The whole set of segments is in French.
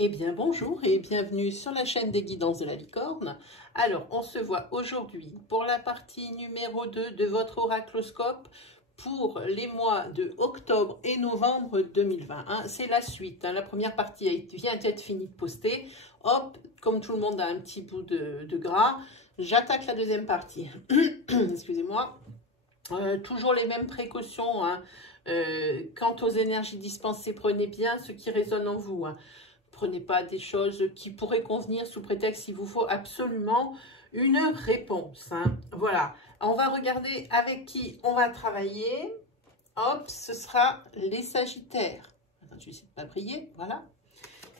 Eh bien bonjour et bienvenue sur la chaîne des guidances de la licorne. Alors on se voit aujourd'hui pour la partie numéro 2 de votre oracloscope pour les mois de octobre et novembre 2021. C'est la suite, hein. La première partie vient d'être finie de poster. Hop, comme tout le monde a un petit bout de gras, j'attaque la deuxième partie. Excusez-moi. Toujours les mêmes précautions, hein. Quant aux énergies dispensées, prenez bien ce qui résonne en vous, hein. Prenez pas des choses qui pourraient convenir sous prétexte qu'il vous faut absolument une réponse, hein. Voilà, on va regarder avec qui on va travailler. Hop, ce sera les Sagittaires. Attends, je vais essayer de pas briller, voilà.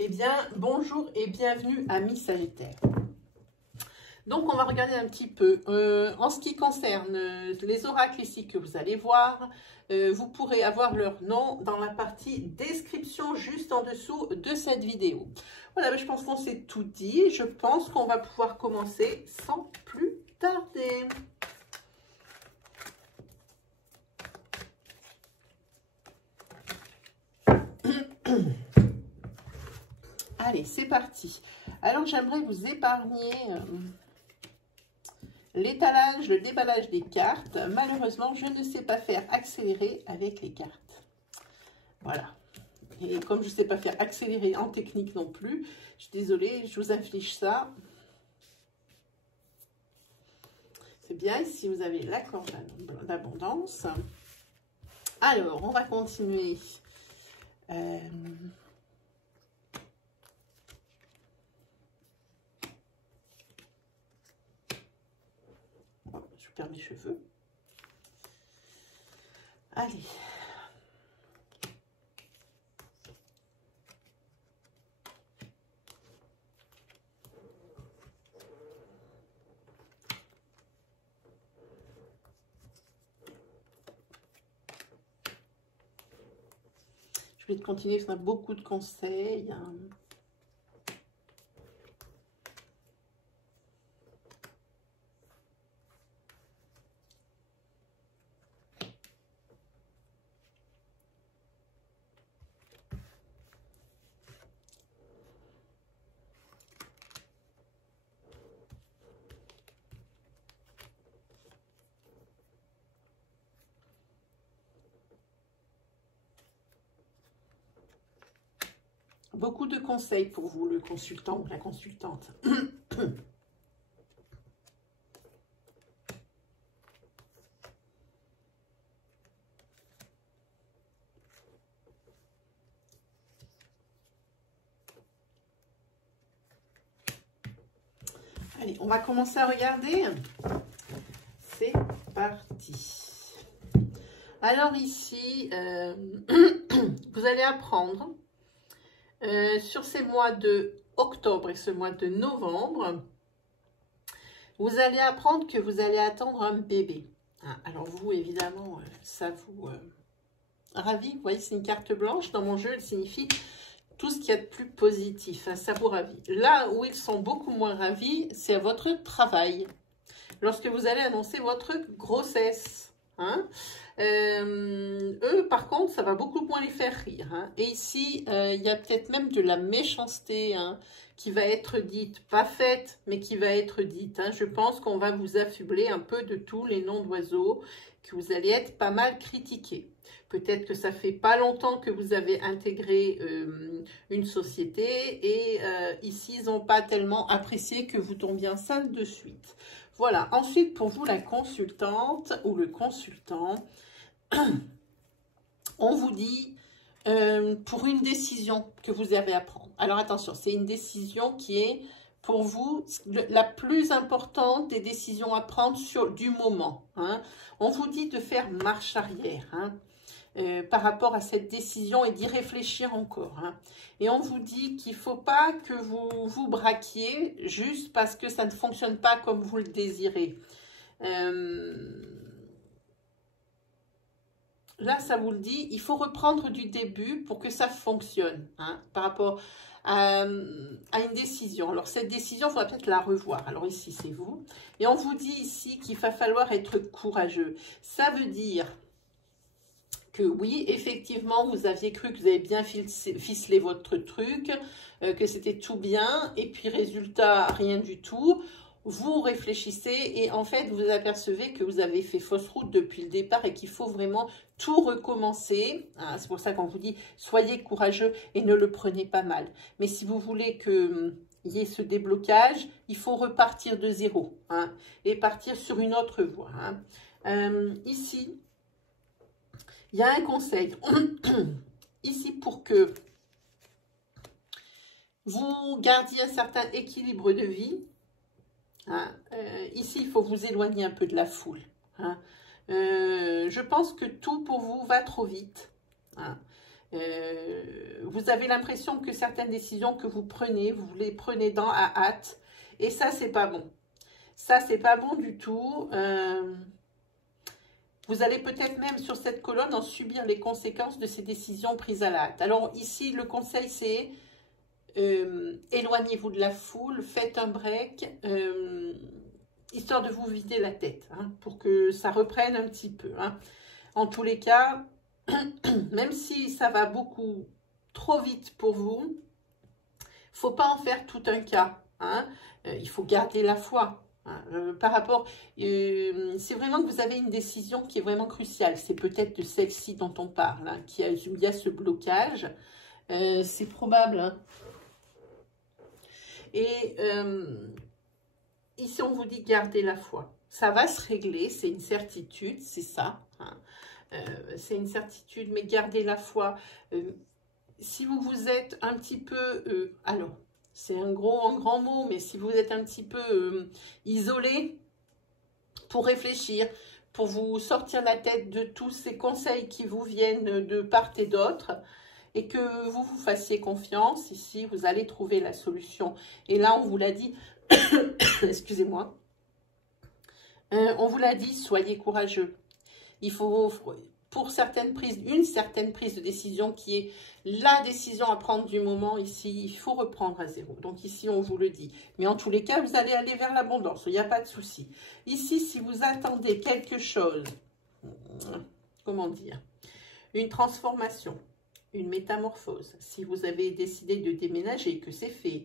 Eh bien, bonjour et bienvenue amis Sagittaires. Donc, on va regarder un petit peu. En ce qui concerne les oracles ici que vous allez voir, vous pourrez avoir leur nom dans la partie description juste en dessous de cette vidéo. Voilà, je pense qu'on s'est tout dit. Je pense qu'on va pouvoir commencer sans plus tarder. Allez, c'est parti. Alors, j'aimerais vous épargner l'étalage, le déballage des cartes. Malheureusement, je ne sais pas faire accélérer avec les cartes. Voilà. Et comme je ne sais pas faire accélérer en technique non plus, je suis désolée, je vous inflige ça. C'est bien, ici vous avez la corde d'abondance. Alors, on va continuer. Je perds mes cheveux. Allez. Je vais continuer, parce qu'on a beaucoup de conseils. Beaucoup de conseils pour vous, le consultant ou la consultante. Allez, on va commencer à regarder. C'est parti. Alors ici, vous allez apprendre sur ces mois de octobre et ce mois de novembre, vous allez apprendre que vous allez attendre un bébé. Alors vous, évidemment, ça vous ravit. Vous voyez, c'est une carte blanche. Dans mon jeu, elle signifie tout ce qu'il y a de plus positif. Ça vous ravit. Là où ils sont beaucoup moins ravis, c'est à votre travail. Lorsque vous allez annoncer votre grossesse. Hein. Eux, par contre, ça va beaucoup moins les faire rire. Hein. Et ici, il y a peut-être même de la méchanceté, hein, qui va être dite, pas faite, mais qui va être dite. Hein. Je pense qu'on va vous affubler un peu de tous les noms d'oiseaux, que vous allez être pas mal critiqués. Peut-être que ça fait pas longtemps que vous avez intégré une société et ici, ils n'ont pas tellement apprécié que vous tombiez enceinte de suite. Voilà. Ensuite, pour vous, la consultante ou le consultant, on vous dit pour une décision que vous avez à prendre. Alors attention, c'est une décision qui est pour vous la plus importante des décisions à prendre du moment. Hein. On vous dit de faire marche arrière, hein, par rapport à cette décision et d'y réfléchir encore. Hein. Et on vous dit qu'il ne faut pas que vous vous braquiez juste parce que ça ne fonctionne pas comme vous le désirez. Là, ça vous le dit, il faut reprendre du début pour que ça fonctionne, hein, par rapport à une décision. Alors, cette décision, il faudra peut-être la revoir. Alors, ici, c'est vous. Et on vous dit ici qu'il va falloir être courageux. Ça veut dire que oui, effectivement, vous aviez cru que vous avez bien ficelé votre truc, que c'était tout bien, et puis résultat, rien du tout. Vous réfléchissez et en fait, vous apercevez que vous avez fait fausse route depuis le départ et qu'il faut vraiment tout recommencer. Hein, c'est pour ça qu'on vous dit, soyez courageux et ne le prenez pas mal. Mais si vous voulez qu'il y ait ce déblocage, il faut repartir de zéro, hein, et partir sur une autre voie. Hein. Ici, il y a un conseil. Ici, pour que vous gardiez un certain équilibre de vie, hein, ici, il faut vous éloigner un peu de la foule. Hein. Je pense que tout pour vous va trop vite. Hein. Vous avez l'impression que certaines décisions que vous prenez, vous les prenez à hâte. Et ça, c'est pas bon. Ça, c'est pas bon du tout. Vous allez peut-être même sur cette colonne en subir les conséquences de ces décisions prises à la hâte. Alors ici, le conseil, c'est éloignez-vous de la foule, faites un break, histoire de vous vider la tête, hein, pour que ça reprenne un petit peu. Hein. En tous les cas, même si ça va beaucoup trop vite pour vous, il ne faut pas en faire tout un cas. Hein. Il faut garder la foi. Hein. Par rapport, c'est vraiment que vous avez une décision qui est vraiment cruciale. C'est peut-être de celle-ci dont on parle, hein, il y a ce blocage. C'est probable. Hein. Et ici, on vous dit gardez la foi. Ça va se régler, c'est une certitude, c'est ça. Hein. C'est une certitude, mais gardez la foi. Si vous vous êtes un petit peu... alors, c'est un grand mot, mais si vous êtes un petit peu isolé pour réfléchir, pour vous sortir la tête de tous ces conseils qui vous viennent de part et d'autre, et que vous vous fassiez confiance, ici, vous allez trouver la solution. Et là, on vous l'a dit, excusez-moi, on vous l'a dit, soyez courageux. Il faut, pour une certaine prise de décision qui est la décision à prendre du moment, ici, il faut reprendre à zéro. Donc ici, on vous le dit. Mais en tous les cas, vous allez aller vers l'abondance, il n'y a pas de souci. Ici, si vous attendez quelque chose, comment dire, une transformation, une métamorphose, si vous avez décidé de déménager, que c'est fait,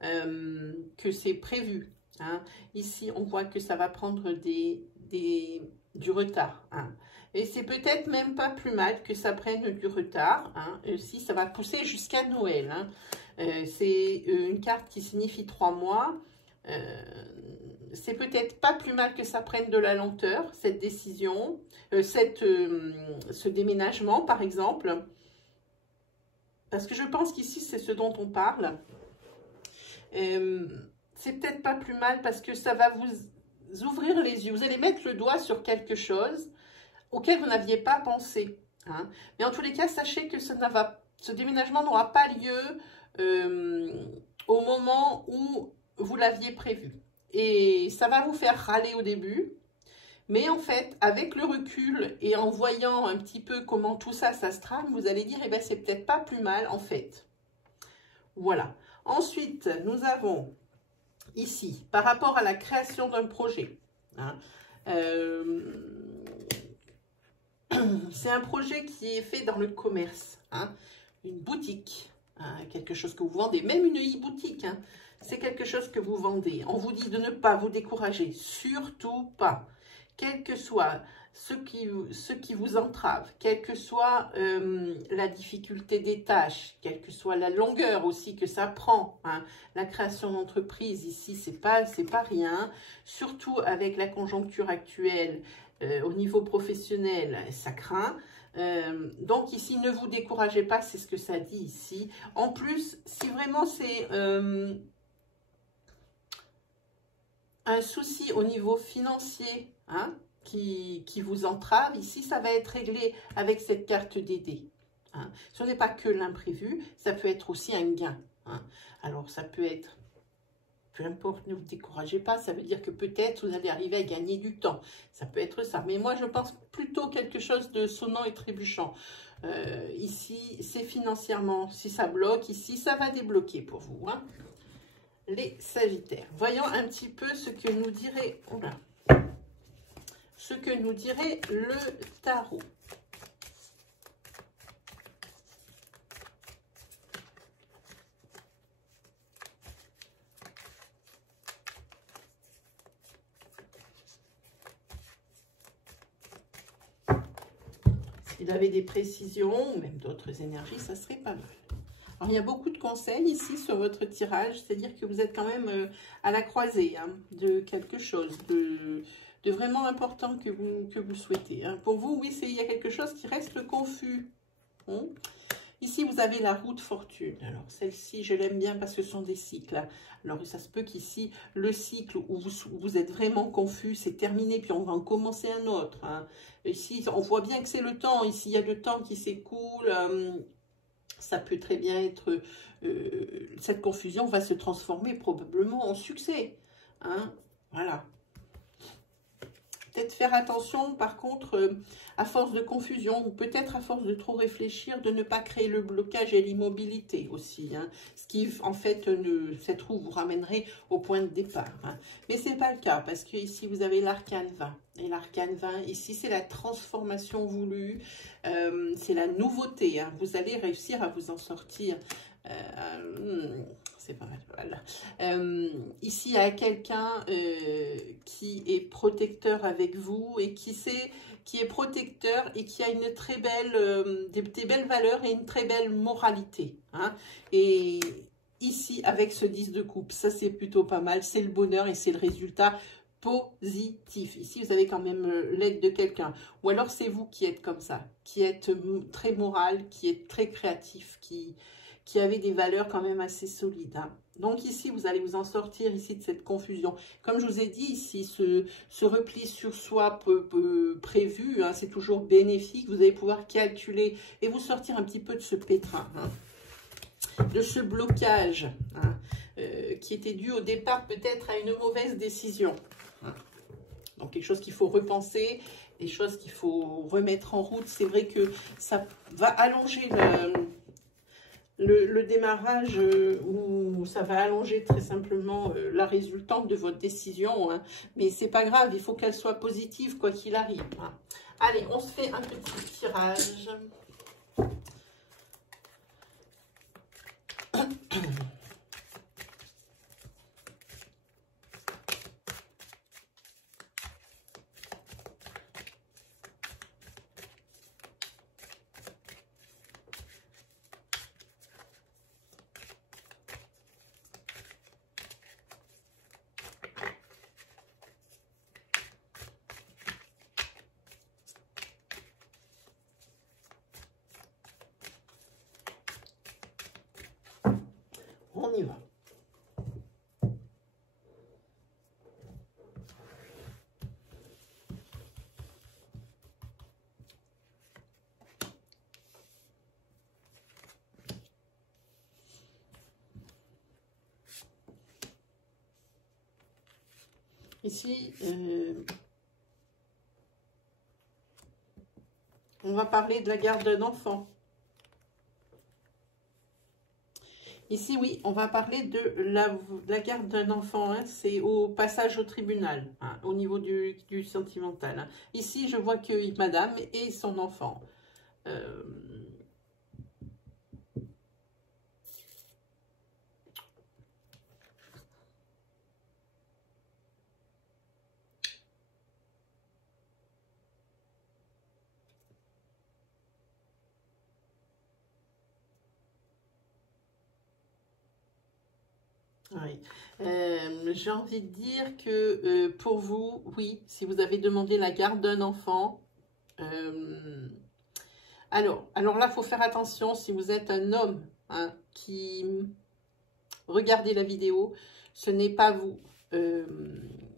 que c'est prévu, hein. Ici, on voit que ça va prendre du retard. Hein. Et c'est peut-être même pas plus mal que ça prenne du retard. Hein. Si ça va pousser jusqu'à Noël. Hein. C'est une carte qui signifie 3 mois. C'est peut-être pas plus mal que ça prenne de la lenteur, cette décision, ce déménagement, par exemple. Parce que je pense qu'ici, c'est ce dont on parle. C'est peut-être pas plus mal parce que ça va vous ouvrir les yeux. Vous allez mettre le doigt sur quelque chose auquel vous n'aviez pas pensé. Hein. Mais en tous les cas, sachez que ce déménagement n'aura pas lieu au moment où vous l'aviez prévu. Et ça va vous faire râler au début. Mais en fait, avec le recul et en voyant un petit peu comment tout ça, ça se trame, vous allez dire, eh bien, c'est peut-être pas plus mal, en fait. Voilà. Ensuite, nous avons ici, par rapport à la création d'un projet. Hein, c'est un projet qui est fait dans le commerce. Hein, une boutique, hein, quelque chose que vous vendez, même une e-boutique. Hein, c'est quelque chose que vous vendez. On vous dit de ne pas vous décourager, surtout pas. Quel que soit ce qui vous entrave, quelle que soit la difficulté des tâches, quelle que soit la longueur aussi que ça prend, hein, la création d'entreprise ici, c'est pas rien, surtout avec la conjoncture actuelle au niveau professionnel, ça craint. Donc ici, ne vous découragez pas, c'est ce que ça dit ici. En plus, si vraiment c'est un souci au niveau financier, hein, qui vous entrave, ici, ça va être réglé avec cette carte d'aider. Hein. Ce n'est pas que l'imprévu, ça peut être aussi un gain. Hein. Alors, ça peut être, peu importe, ne vous découragez pas, ça veut dire que peut-être vous allez arriver à gagner du temps. Ça peut être ça. Mais moi, je pense plutôt quelque chose de sonnant et trébuchant. Ici, c'est financièrement, si ça bloque, ici, ça va débloquer pour vous. Hein. Les Sagittaires. Voyons un petit peu ce que nous dirait, ce que nous dirait le tarot. il avait des précisions, ou même d'autres énergies, ça serait pas mal. Alors, il y a beaucoup de conseils ici sur votre tirage, c'est-à-dire que vous êtes quand même à la croisée hein, de quelque chose, de vraiment important que vous souhaitez. Hein. Pour vous, oui, il y a quelque chose qui reste confus. Hein. Ici, vous avez la roue de fortune. Alors, celle-ci, je l'aime bien parce que ce sont des cycles. Alors, ça se peut qu'ici, le cycle où vous êtes vraiment confus, c'est terminé, puis on va en commencer un autre. Hein. Ici, on voit bien que c'est le temps. Ici, il y a le temps qui s'écoule. Ça peut très bien être... cette confusion va se transformer probablement en succès. Hein. Voilà. Peut-être faire attention, par contre, à force de confusion, ou peut-être à force de trop réfléchir, de ne pas créer le blocage et l'immobilité aussi. Hein, ce qui, en fait, cette roue vous ramènerait au point de départ. Hein. Mais ce n'est pas le cas, parce que ici, vous avez l'arcane 20. Et l'arcane 20, ici, c'est la transformation voulue, c'est la nouveauté. Hein. Vous allez réussir à vous en sortir. C'est pas mal. Ici, il y a quelqu'un qui est protecteur avec vous et qui est protecteur et qui a une très belle, des belles valeurs et une très belle moralité. Hein. Et ici, avec ce 10 de coupe, ça c'est plutôt pas mal. C'est le bonheur et c'est le résultat positif. Ici, vous avez quand même l'aide de quelqu'un. Ou alors, c'est vous qui êtes comme ça, qui êtes très moral, qui êtes très créatif, qui avait des valeurs quand même assez solides. Hein. Donc ici, vous allez vous en sortir ici de cette confusion. Comme je vous ai dit, ici, ce repli sur soi prévu, hein, c'est toujours bénéfique. Vous allez pouvoir calculer et vous sortir un petit peu de ce pétrin, hein, de ce blocage hein, qui était dû au départ peut-être à une mauvaise décision. Hein. Donc quelque chose qu'il faut repenser, des choses qu'il faut remettre en route. C'est vrai que ça va allonger le démarrage où ça va allonger très simplement la résultante de votre décision. Hein. Mais c'est pas grave, il faut qu'elle soit positive quoi qu'il arrive. Hein. Allez, on se fait un petit tirage. On y va. Ici, on va parler de la garde d'un enfant. Ici, oui, on va parler de la garde d'un enfant. Hein, c'est au passage au tribunal, hein, au niveau du sentimental. Hein. Ici, je vois que madame et son enfant. Oui. J'ai envie de dire que pour vous, oui, si vous avez demandé la garde d'un enfant, alors là, il faut faire attention si vous êtes un homme hein, qui regardez la vidéo, ce n'est pas vous.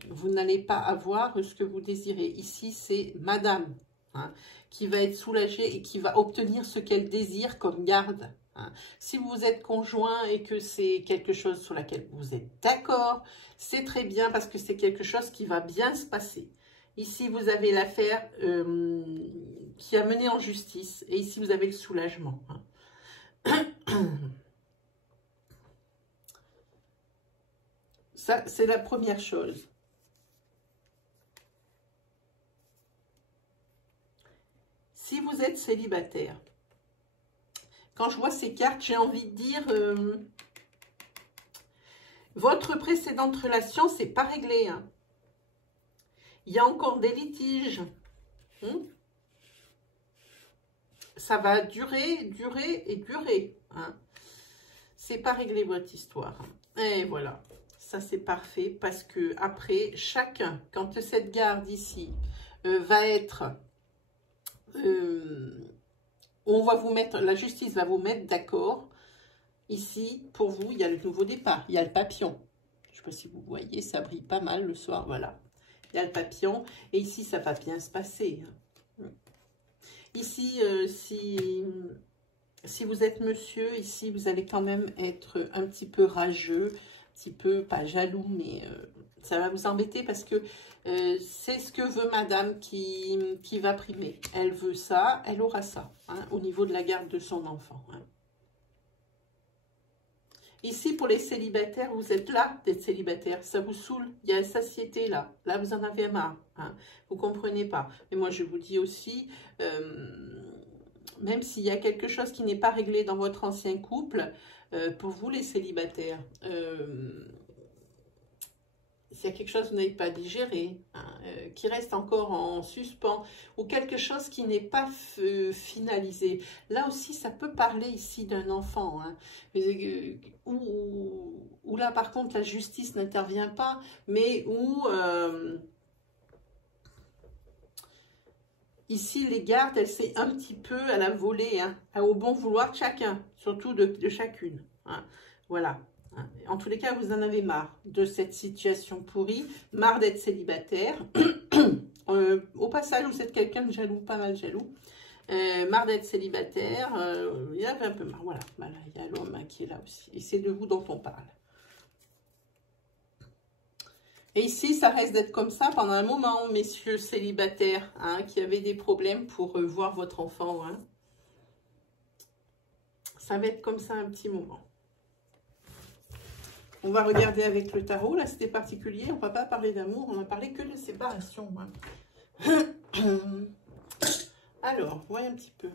Vous n'allez pas avoir ce que vous désirez. Ici, c'est madame hein, qui va être soulagée et qui va obtenir ce qu'elle désire comme garde. Hein. Si vous êtes conjoint et que c'est quelque chose sur laquelle vous êtes d'accord, c'est très bien parce que c'est quelque chose qui va bien se passer. Ici, vous avez l'affaire qui a mené en justice et ici, vous avez le soulagement. Hein. Ça, c'est la première chose. Si vous êtes célibataire, quand je vois ces cartes, j'ai envie de dire, votre précédente relation, c'est pas réglé. Hein. Il y a encore des litiges. ça va durer, durer et durer. Hein. C'est pas réglé votre histoire. Et voilà, ça c'est parfait parce que après, chacun, quand cette garde ici va être... on va vous mettre, la justice va vous mettre d'accord. Ici, pour vous, il y a le nouveau départ, il y a le papillon. Je ne sais pas si vous voyez, ça brille pas mal le soir, voilà. Il y a le papillon, et ici, ça va bien se passer. Ici, si vous êtes monsieur, ici, vous allez quand même être un petit peu rageux, un petit peu, pas jaloux, mais ça va vous embêter parce que c'est ce que veut madame qui va primer. Elle veut ça, elle aura ça, hein, au niveau de la garde de son enfant. Hein. Ici, pour les célibataires, vous êtes là d'être célibataire. Ça vous saoule. Il y a la satiété là. Là, vous en avez marre. Hein. Vous ne comprenez pas. Mais moi, je vous dis aussi, même s'il y a quelque chose qui n'est pas réglé dans votre ancien couple, pour vous, les célibataires, s'il y a quelque chose que vous n'avez pas digéré, hein, qui reste encore en suspens, ou quelque chose qui n'est pas finalisé. Là aussi, ça peut parler ici d'un enfant, hein, où là, par contre, la justice n'intervient pas, mais où... ici, les gardes, elle s'est un petit peu à la volée, hein, au bon vouloir de chacun, surtout de chacune. Hein, voilà. En tous les cas, vous en avez marre de cette situation pourrie, marre d'être célibataire. Au passage, vous êtes quelqu'un de jaloux, pas mal jaloux. Marre d'être célibataire, il y avait un peu marre. Voilà, voilà, il y a l'homme qui est là aussi. Et c'est de vous dont on parle. Et ici, ça reste d'être comme ça pendant un moment, messieurs célibataires, hein, qui avaient des problèmes pour voir votre enfant. Hein. Ça va être comme ça un petit moment. On va regarder avec le tarot. Là, c'était particulier. On ne va pas parler d'amour. On va parler que de séparation. Hein. Alors, voyons un petit peu.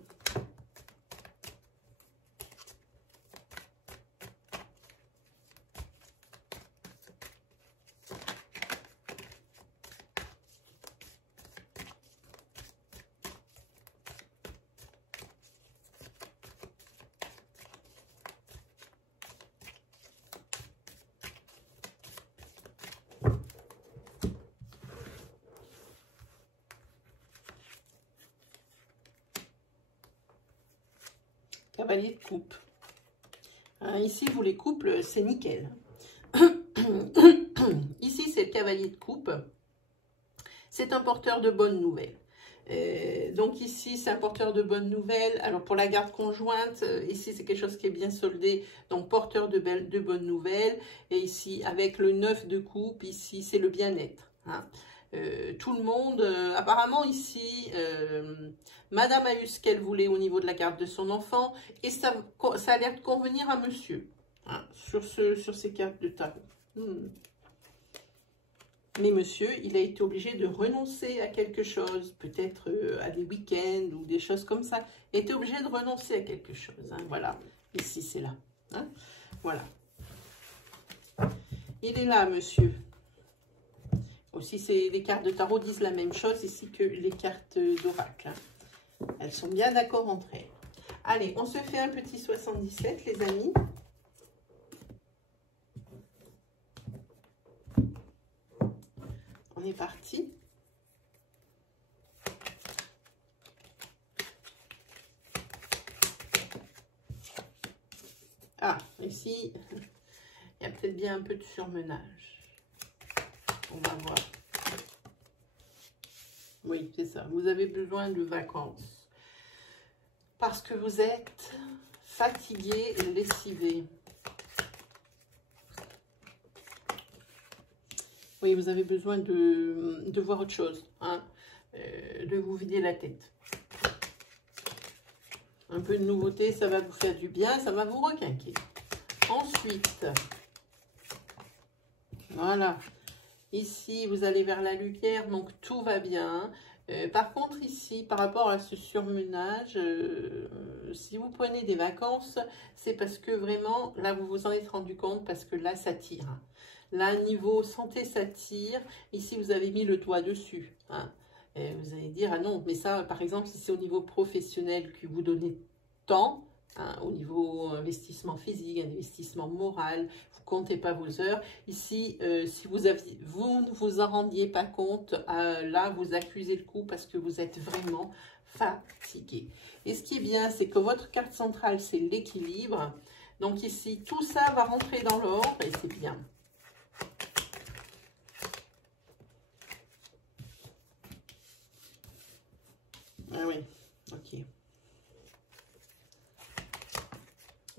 Cavalier de coupe. Hein, ici, vous les couples, c'est nickel. Ici, c'est le cavalier de coupe. C'est un porteur de bonnes nouvelles. Donc ici, c'est un porteur de bonnes nouvelles. Alors, pour la garde conjointe, ici, c'est quelque chose qui est bien soldé. Donc, porteur de bonnes nouvelles. Et ici, avec le 9 de coupe, ici, c'est le bien-être. Hein. Tout le monde, apparemment ici, madame a eu ce qu'elle voulait au niveau de la garde de son enfant et ça a l'air de convenir à monsieur, hein, sur ces cartes de tarot. Mais monsieur, il a été obligé de renoncer à quelque chose, peut-être à des week-ends ou des choses comme ça. Il a été obligé de renoncer à quelque chose, hein, voilà, ici c'est là, hein, voilà. Il est là, monsieur. Aussi, les cartes de tarot disent la même chose ici que les cartes d'oracle. Hein. Elles sont bien d'accord entre elles. Allez, on se fait un petit 77, les amis. On est parti. Ah, ici, il y a peut-être bien un peu de surmenage. On va voir. Oui, c'est ça. Vous avez besoin de vacances. Parce que vous êtes fatigué et lessivé. Oui, vous avez besoin de voir autre chose. Hein, de vous vider la tête. Un peu de nouveauté, ça va vous faire du bien. Ça va vous requinquer. Ensuite, voilà. Ici, vous allez vers la lumière, donc tout va bien. Par contre, ici, par rapport à ce surmenage, si vous prenez des vacances, c'est parce que vraiment, là, vous vous en êtes rendu compte, parce que là, ça tire. Là, niveau santé, ça tire. Ici, vous avez mis le doigt dessus. Hein. Et vous allez dire, ah non, mais ça, par exemple, si c'est au niveau professionnel que vous donnez temps, hein, au niveau investissement physique, investissement moral, vous comptez pas vos heures. Ici, si vous ne vous en rendiez pas compte, là, vous accusez le coup parce que vous êtes vraiment fatigué. Et ce qui est bien, c'est que votre carte centrale, c'est l'équilibre. Donc ici, tout ça va rentrer dans l'ordre et c'est bien. Ah oui, ok.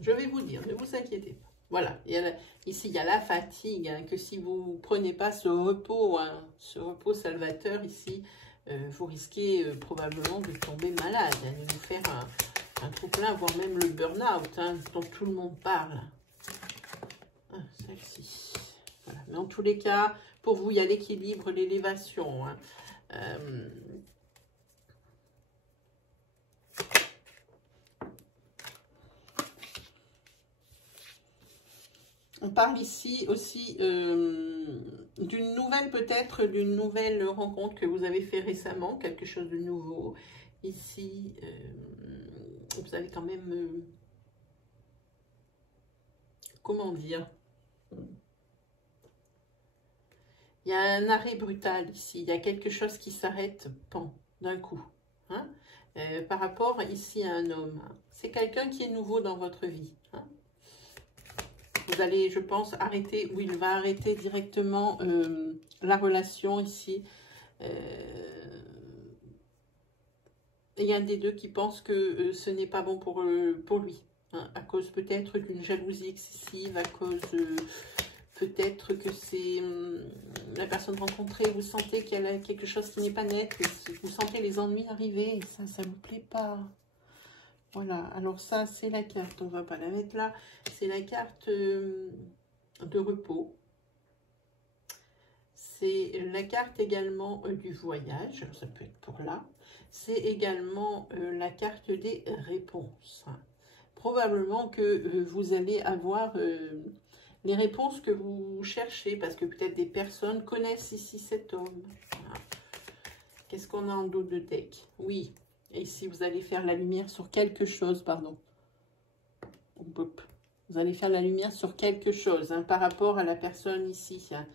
Je vais vous dire, ne vous inquiétez pas. Voilà, ici il y a la fatigue, hein, que si vous ne prenez pas ce repos, hein, ce repos salvateur ici, vous risquez probablement de tomber malade, hein, de vous faire un trop-plein, voire même le burn-out, hein, dont tout le monde parle. Ah, celle-ci. Voilà. Mais en tous les cas, pour vous, il y a l'équilibre, l'élévation. Hein. On parle ici aussi d'une nouvelle, peut-être, d'une nouvelle rencontre que vous avez fait récemment, quelque chose de nouveau. Ici, vous avez quand même, comment dire, il y a un arrêt brutal ici, il y a quelque chose qui s'arrête, pan, d'un coup. Hein, par rapport ici à un homme. C'est quelqu'un qui est nouveau dans votre vie. Hein. Vous allez, je pense, arrêter, ou il va arrêter directement la relation ici. Il y a un des deux qui pense que ce n'est pas bon pour lui. Hein, à cause peut-être d'une jalousie excessive, à cause peut-être que c'est la personne rencontrée, vous sentez qu'il y a quelque chose qui n'est pas net, vous sentez les ennuis arriver, et ça ne vous plaît pas. Voilà, alors ça, c'est la carte, on ne va pas la mettre là, c'est la carte de repos. C'est la carte également du voyage, ça peut être pour là. C'est également la carte des réponses. Probablement que vous allez avoir les réponses que vous cherchez, parce que peut-être des personnes connaissent ici cet homme. Voilà. Qu'est-ce qu'on a en dos de deck? Oui. Et ici, vous allez faire la lumière sur quelque chose, pardon. Vous allez faire la lumière sur quelque chose, hein, par rapport à la personne ici, hein,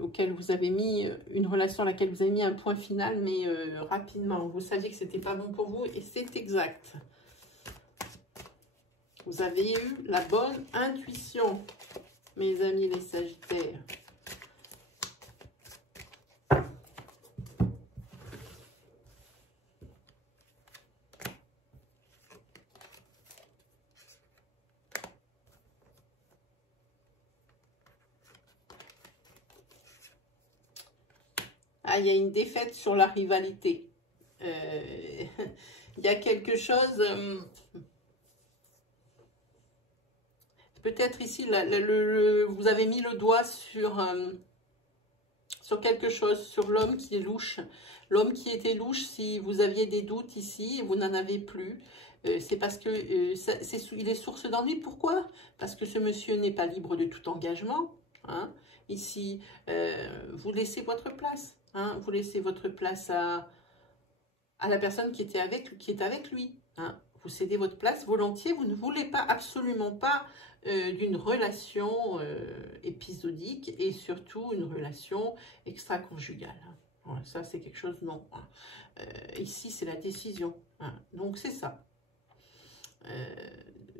auquel vous avez mis, une relation à laquelle vous avez mis un point final, mais rapidement. Vous saviez que c'était pas bon pour vous, et c'est exact. Vous avez eu la bonne intuition, mes amis les Sagittaires. Ah, il y a une défaite sur la rivalité. Il y a quelque chose... peut-être ici, vous avez mis le doigt sur quelque chose, sur l'homme qui est louche. L'homme qui était louche, si vous aviez des doutes ici, vous n'en avez plus. C'est parce que il est source d'ennui. Pourquoi? Parce que ce monsieur n'est pas libre de tout engagement. Hein. Ici, vous laissez votre place. Hein. Vous laissez votre place à la personne qui est avec lui. Hein. Vous cédez votre place volontiers. Vous ne voulez pas, absolument pas, d'une relation épisodique et surtout une relation extra-conjugale. Voilà, ça, c'est quelque chose, non. Ici, c'est la décision. Hein. Donc, c'est ça.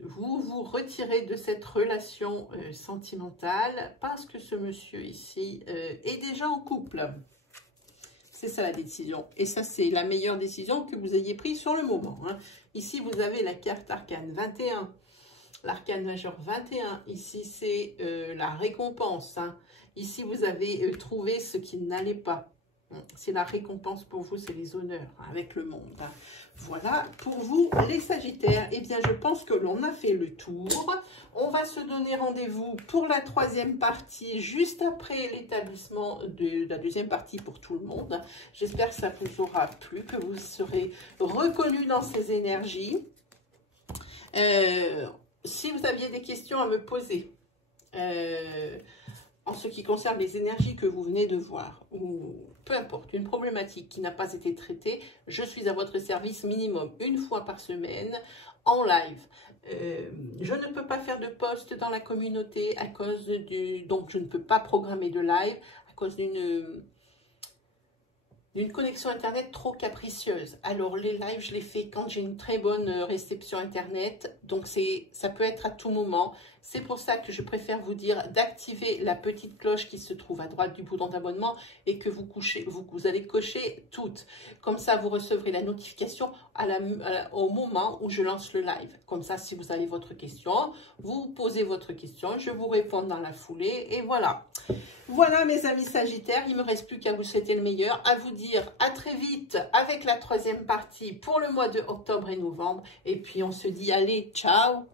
Vous vous retirez de cette relation sentimentale parce que ce monsieur ici est déjà en couple. C'est ça la décision. Et ça, c'est la meilleure décision que vous ayez prise sur le moment. Hein. Ici, vous avez la carte arcane 21. L'arcane majeur 21. Ici, c'est la récompense. Hein. Ici, vous avez trouvé ce qui n'allait pas. C'est la récompense pour vous, c'est les honneurs hein, avec le monde. Hein. Voilà, pour vous, les Sagittaires, eh bien, je pense que l'on a fait le tour. On va se donner rendez-vous pour la troisième partie, juste après l'établissement de la deuxième partie pour tout le monde. J'espère que ça vous aura plu, que vous serez reconnus dans ces énergies. Si vous aviez des questions à me poser, en ce qui concerne les énergies que vous venez de voir, ou peu importe, une problématique qui n'a pas été traitée, je suis à votre service minimum une fois par semaine en live. Je ne peux pas faire de post dans la communauté à cause donc je ne peux pas programmer de live à cause d'une connexion internet trop capricieuse. Alors les lives, je les fais quand j'ai une très bonne réception internet, donc ça peut être à tout moment. C'est pour ça que je préfère vous dire d'activer la petite cloche qui se trouve à droite du bouton d'abonnement et que vous allez cocher toutes. Comme ça, vous recevrez la notification au moment où je lance le live. Comme ça, si vous avez votre question, vous posez votre question, je vous réponds dans la foulée et voilà. Voilà mes amis Sagittaires, il ne me reste plus qu'à vous souhaiter le meilleur, à vous dire à très vite avec la troisième partie pour le mois de octobre et novembre. Et puis on se dit allez, ciao!